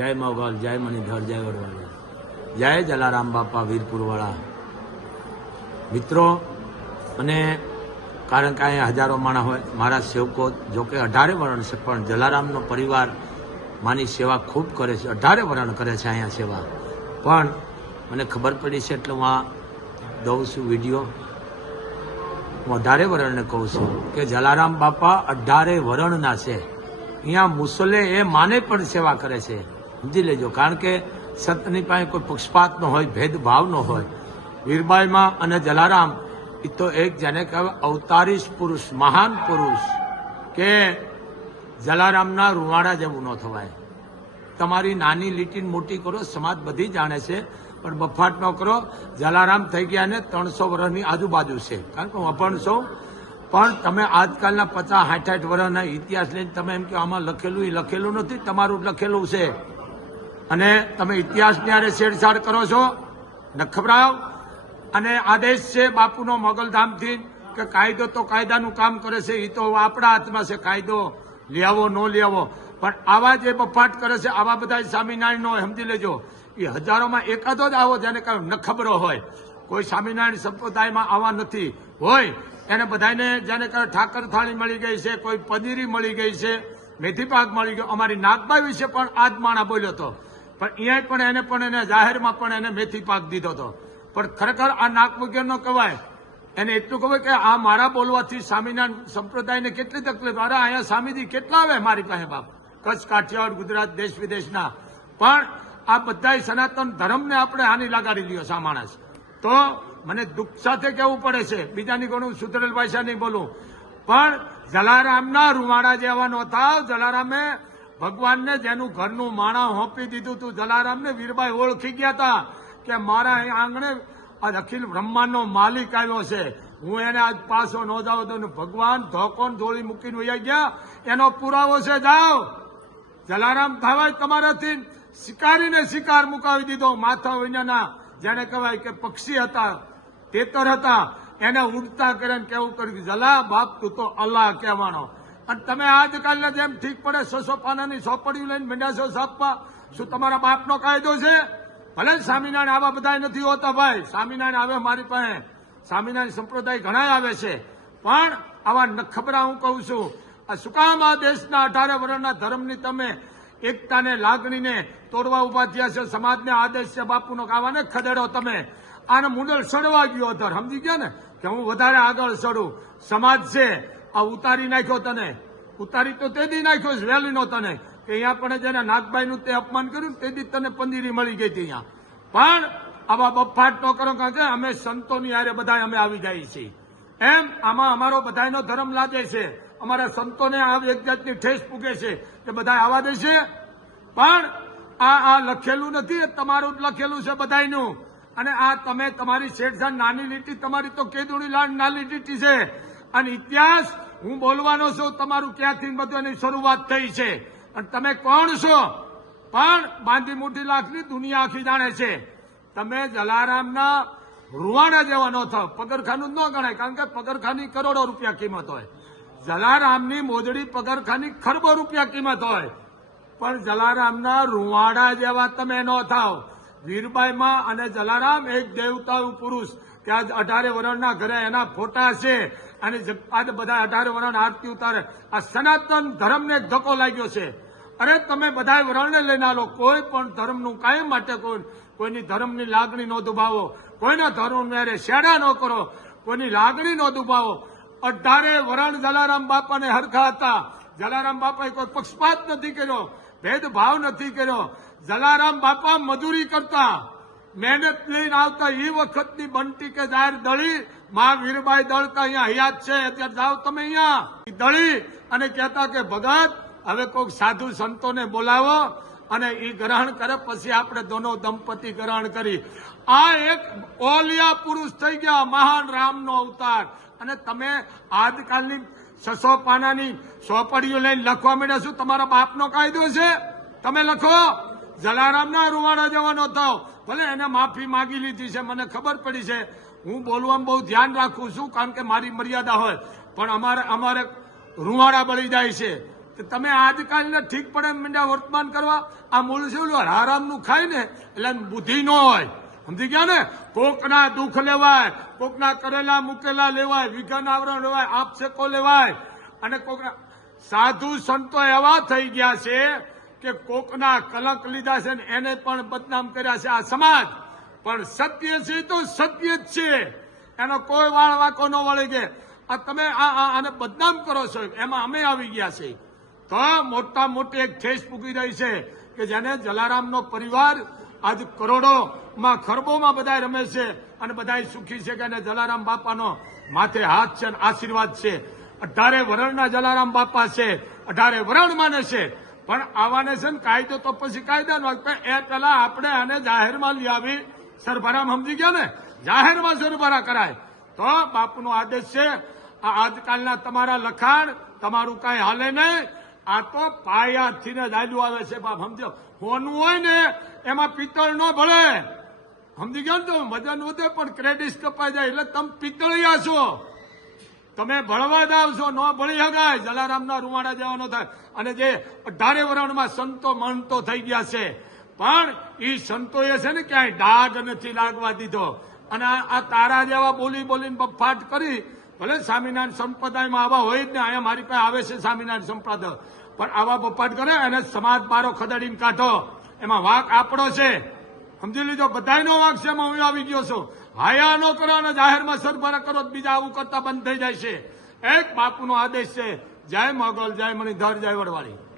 જય મોગલ, જય મણિધર, જય વડવાણી જય જલારામ બાપા વીરપુરવાળા મિત્રો, અને કારણ કે અહીંયા હજારો માણસ હોય, મારા સેવકો જોકે અઢારે વર્ણ છે, પણ જલારામનો પરિવાર માની સેવા ખૂબ કરે છે, અઢારે વર્ણ કરે છે અહીંયા સેવા. પણ મને ખબર પડી છે, એટલે હું આ દઉં છું વીડિયો. હું અઢારે વરણને કહું છું કે જલારામ બાપા અઢારે વરણના છે. અહીંયા મુસલે એ માને પણ સેવા કરે છે. સમજી લેજો. કારણ કે સંતની પાસે કોઈ પક્ષપાત ન હોય, ભેદભાવ ન હોય. વીરબાઈમાં અને જલારામ, એ તો એક જેને કહેવાય અવતારીશ પુરુષ, મહાન પુરુષ, કે જલારામના રૂવાડા જેવું ન થવાય. તમારી નાની લીટી મોટી કરો, સમાજ બધી જાણે છે, પણ બફાટ ન કરો. જલારામ થઈ ગયા ને ત્રણસો વર્ષની આજુબાજુ છે. કારણ કે હું અપણ છું. પણ તમે આજકાલના પચાસ, સાઠ સાઠ વર્ષના ઇતિહાસ લઈને તમે એમ કે આમાં લખેલું એ લખેલું નથી, તમારું લખેલું છે. અને તમે ઇતિહાસની આરે છેડછાડ કરો છો? નખબરાવ અને આદેશ છે બાપુનો મોગલધામથી કે કાયદો તો કાયદાનું કામ કરે છે એ તો આપણા હાથમાં છે કાયદો. લેવો ન લેવો પણ આવા જે બફાટ કરે છે, આવા બધા સ્વામિનારાયણનો સમજી લેજો. એ હજારોમાં એકાદો જ આવો જેને કઈ નખબરો હોય. કોઈ સ્વામિનારાયણ સંપ્રદાયમાં આવા નથી. હોય. એને બધાને જેને કહે ઠાકર થાળી મળી ગઈ છે, કોઈ પનીરી મળી ગઈ છે, મેથી પાક મળી ગયો. અમારી નાગબાઈ વિશે પણ આજ માણા બોલ્યો હતો. પણ અહીંયા પણ એને પણ એને જાહેરમાં પણ એને મેથી પાક દીધો હતો. પણ ખરેખર આ નાક વગેરે નો કહેવાય, એને એટલું કહેવાય કે આ મારા બોલવાથી સ્વામીના સંપ્રદાયને કેટલી તકલીફ, અરે અહીંયા સ્વામીજી કેટલા આવે મારી પાસે બાપ? કચ્છ, કાઠિયાવાડ, ગુજરાત, દેશ વિદેશના. પણ આ બધા સનાતન ધર્મને આપણે હાનિ લગાડી લ્યો સા માણસ? તો મને દુઃખ સાથે કહેવું પડે છે, બીજાની ઘણું સુધરેલ ભાષા નહીં બોલું. પણ જલારામના રૂવાડા જેવા નહોતા, જલારામે ભગવાનને જેનું ઘરનું માણા હોંપી દીધું તું. જલારામને વીરબાઈ ઓળખી ગયા હતા કે મારા આંગણે આજ અખિલ બ્રહ્માંડનો માલિક આવ્યો છે. હું એને આજ પાછો ન જાઉં તો ભગવાન ધોકોન ધોળી મૂકીને વૈયા ગયા. એનો પુરાવો છે, જાઓ. જલારામ થવાય તમારાથી શિકારીને શિકાર મુકાવી દીધો. માથા વિનાના જેને કહેવાય કે પક્ષી હતા, તેતર હતા. એને ઉડતા કરીને કેવું કર્યું? જલા બાપ તું તો અલ્લાહ કહેવાનો. અને તમે આજકાલના જેમ ઠીક પડે છસો પાનાની સોપડીઓ લઈને મીંડા છો સાપવા, શું તમારા બાપનો કાયદો છે? ભલે સ્વામિનારાયણ આવા બધા નથી હોતા ભાઈ, સ્વામિનારાયણ આવે મારી પાસે. સ્વામિનારાયણ સંપ્રદાય ઘણા આવે છે. પણ આવા નખબરા હું કહું છું, આ સુકામ કામ આ દેશના અઢારે વર્ષના ધર્મની તમે એકતાને, લાગણીને તોડવા ઊભા થયા છે? સમાજને આદેશ છે, બાપુનો કાવાને ખદેડો તમે. આને મુંડળ સડવા ગયો ધર સમજી ગયા ને? કે હું વધારે આગળ સડું? સમાજ છે આ ઉતારી નાખ્યો તને. ઉતારી તો તે દી નાખ્યો છે, વેલીનો તને. કે અહીંયા પણ જેને નાગભાઈનું તે અપમાન કર્યું તે દી તને પંદીરી મળી ગઈ હતી અહીંયા. પણ આવા બફાટ ન કરો, કારણ કે અમે સંતોની હારે બધા અમે આવી જાય છીએ. એમ આમાં અમારો બધાનો ધર્મ લાગે છે. અમારા સંતોને આ એક જાતની ઠેસ પૂગે છે કે બધા આવા દેશે છે. પણ આ આ લખેલું નથી તમારું જ લખેલું છે બધાયનું. અને આ તમે તમારી શેઠ નાની લીટી, તમારી તો કેદુડી લાડ નાની લીટી છે. અને ઇતિહાસ, હું બોલવાનો છું, તમારું ક્યાંથી બધું શરૂઆત થઈ છે. અને તમે કોણ છો? પણ બાંધી મોટી લાખની દુનિયા આખી જાણે છે. તમે જલારામના રૂવાડા જેવા ન થાવ. પગરખાનું ન ગણાય, કારણ કે પગરખાની કરોડો રૂપિયા કિંમત હોય. જલારામની મોજડી પગરખાની ખરબો રૂપિયા કિંમત હોય. પણ જલારામના રૂવાડા જેવા તમે ન થાવ. વીરબાઈમાં અને જલારામ એક દેવતાનું પુરુષ. ત્યાં અઢારે વરણના ઘરે એના ફોટા છે. અને આજે બધા અઢારે વરણ આરતી ઉતારે. આ સનાતન ધર્મને ધક્કો લાગ્યો છે. અરે તમે બધા વરણને લઈને આવો. કોઈ પણ ધર્મનું કાયમ માટે કોઈ કોઈની ધર્મની લાગણી ન દુભાવો કોઈના ધર્મ મેરે શેડા ન કરો. કોઈની લાગણી ન દુભાવો અઢારે વરણ જલારામ બાપાને હરખા હતા. જલારામ બાપાએ કોઈ પક્ષપાત નથી કર્યો. ભેદભાવ નથી કર્યો. જલારામ બાપા મજૂરી કરતા. મહેનત લઈને આવતા એ વખતની બંટી કે જાહેર દળી, મા વીરબાઈ દળતા અહીંયા હયાત છે, અત્યારે જાઓ તમે અહીંયા. દળી અને કહેતા કે, ભગત, હવે કોઈક સાધુ સંતોને બોલાવો અને એ ગ્રહણ કરે, પછી આપણે દોનો દંપતી ગ્રહણ કરી. આ એક ઓલિયા પુરુષ થઈ ગયા, મહાન રામનો અવતાર. અને તમે આજકાલની છસો પાનાની સોપડીઓ લઈને લખવા માંડ્યા શું તમારા બાપનો કાયદો છે? તમે લખો. જલારામના રૂવાડા જવાનો થાવ. ભલે એને માફી માગી લીધી છે, મને ખબર પડી છે. હું બોલવામાં બહુ ધ્યાન રાખું છું, કારણ કે મારી મર્યાદા હોય. પણ અમારે અમારે રૂવાડા બળી જાય છે. તમે આજકાલને ઠીક પડે મીંડા વર્તમાન કરવા? આ મૂળ છે ઓલું ખાય ને, એટલે બુદ્ધિ ન હોય. સમજી ગયા ને? કોકના દુઃખ લેવાય, કોકના કરેલા મૂકેલા લેવાય, વિઘન આવરણ લેવાય આપસેકો લેવાય. અને કોકના સાધુ સંતો એવા થઈ ગયા છે કે કોકના કલંક લીધા છે ને એને પણ બદનામ કર્યા છે આ સમાજ. પણ સત્ય છે તો સત્ય જ છે. એનો કોઈ વાળ વાંકો ન વળે કે આ તમે આ આને બદનામ કરો છો. એમાં અમે આવી ગયા છે તો મોટા મોટી એક ઠેસ પૂકી રહી છે કે જેને જલારામનો પરિવાર આજ કરોડોમાં ખરબોમાં બધા રમે છે અને બધા સુખી છે કે એને જલારામ બાપાનો માથે હાથ છે અને આશીર્વાદ છે. અઢારે વરણના જલારામ બાપા છે. અઢારે વરણ માને છે. પણ આવાને છે ને કાયદો તો પછી કાયદાનો. પણ એ પેલા આપણે આને જાહેરમાં લઈ આવી. સરભરામાં સમજી ગયા ને? જાહેરમાં સરભરા કરાય. તો બાપુનો આદેશ છે, આ આજકાલના તમારા લખાણ તમારું કાંઈ હાલે નહીં. આ તો પાયાથી ને દાદુ આવે છે બાપ, સમજો? હોનું હોય ને, એમાં પિત્તળ ન ભળે. સમજી ગયા ને તો વજન વધે પણ ક્રેડિટ કપાઈ જાય એટલે તમે પિત્તળિયા છો. તમે ભળવા જાવ છો ન ભળી શકાય. જલારામના રૂવાડા જવાનો થાય. અને જે અઢારે વરણમાં સંતો મહંતો થઈ ગયા છે, પણ એ સંતોએ છે ને ક્યાંય ડાઘ નથી લાગવા દીધો. અને આ તારા જેવા બોલી બોલીને બફાટ કરી, ભલે સ્વામિનારાયણ સંપ્રદાયમાં આવા હોય જ ને, અહીંયા મારી પાસે આવે છે સ્વામિનારાયણ સંપ્રદાય. પણ આવા બફાટ કરે અને સમાજ બારો ખદડીને કાઢો. એમાં વાક આપણો છે. સમજી લીધો? બધાયનો વાક છે, એમાં હું આવી ગયો છું. હાયા ન કરો અને જાહેરમાં સરભરા કરો, બીજા આવું કરતા બંધ થઈ જાય છે. એક બાપુનો આદેશ છે, જય મોગલ, જય મણિધર, જય વડવાળી.